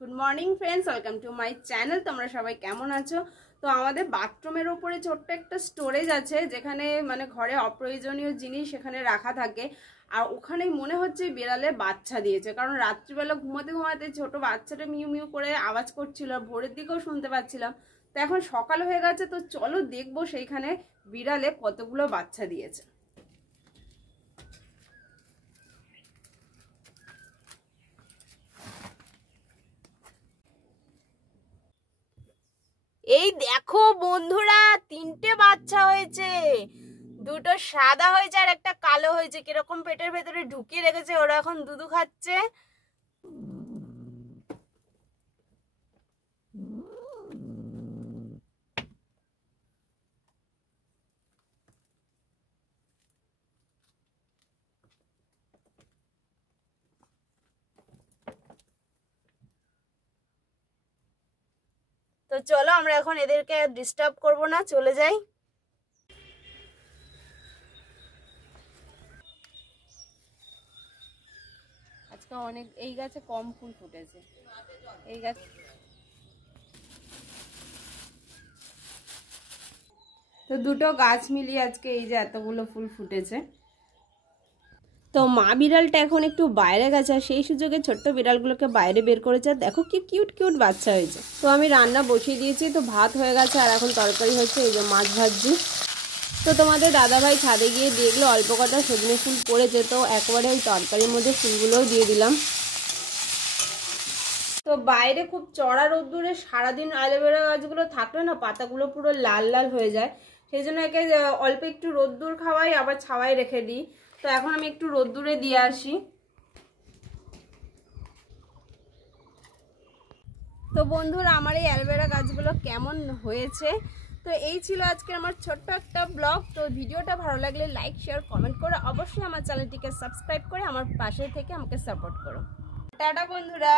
Good morning friends, welcome to my channel. তোমরা সবাই কেমন আছো? তো আমাদের বাথরুমের ওপরে ছোট্ট একটা স্টোরেজ আছে, যেখানে মানে ঘরে অপ্রয়োজনীয় জিনিস সেখানে রাখা থাকে। আর ওখানেই মনে হচ্ছে বিড়ালে বাচ্চা দিয়েছে, কারণ রাত্রিবেলা ঘুমাতে ঘুমাতে ছোট বাচ্চাটা মিউ মিউ করে আওয়াজ করছিল, ভোরের দিকেও শুনতে পাচ্ছিলাম। তো এখন সকাল হয়ে গেছে, তো চলো দেখবো সেইখানে বিড়ালে কতগুলো বাচ্চা দিয়েছে। এই দেখো বন্ধুরা, 3টে বাচ্চা হয়েছে। দুটো সাদা হয়েছে আর একটা কালো হয়েছে। কিরকম পেটের ভেতরে ঢুকিয়ে রেখেছে, ওরা এখন দুধু খাচ্ছে। তো চলো আমরা এখন এদেরকে ডিস্টার্ব করব না, চলে যাই। আজকে অনেক এই গাছে কম ফুল ফুটেছে, এই গাছ। তো দুটো গাছ মিলিয়ে আজকে এই যে এতগুলো ফুল ফুটেছে। তো মা বিড়ালটা এখন একটু বাইরে গেছে, আর সেই সুযোগে ছোট্ট বিড়ালগুলোকে বাইরে বের করেছে। দেখো কি কিউট কিউট বাচ্চা হয়েছে। তো আমি রান্না বসিয়ে দিয়েছি, তো ভাত হয়ে গেছে আর এখন তরকারি হচ্ছে, এই যে মাছ ভাজি। তো তোমাদের দাদাভাই ছাদে গিয়ে দেখলো অল্প কটা সজনে ফুল পড়েছে, তো একবারে ওই তরকারির মধ্যে ফুলগুলোও দিয়ে দিলাম। তো বাইরে খুব চড়া রোদ্দুরে সারাদিন অ্যালোভেরা গাছগুলো থাকলে না পাতাগুলো পুরো লাল লাল হয়ে যায়, সেই জন্য একে অল্প একটু রোদ্দুর খাওয়াই, আবার ছাওয়ায় রেখে দিই। তো এখন আমি একটু রোদ্দুরে দিয়ে আসি। তো বন্ধুরা, আমার এই অ্যালোভেরা গাছগুলো কেমন হয়েছে? তো এই ছিল আজকে আমার ছোট্ট একটা ব্লগ। তো ভিডিওটা ভালো লাগলে লাইক শেয়ার কমেন্ট করে অবশ্যই আমার চ্যানেলটিকে সাবস্ক্রাইব করে আমার পাশে থেকে আমাকে সাপোর্ট করো। টাটা বন্ধুরা।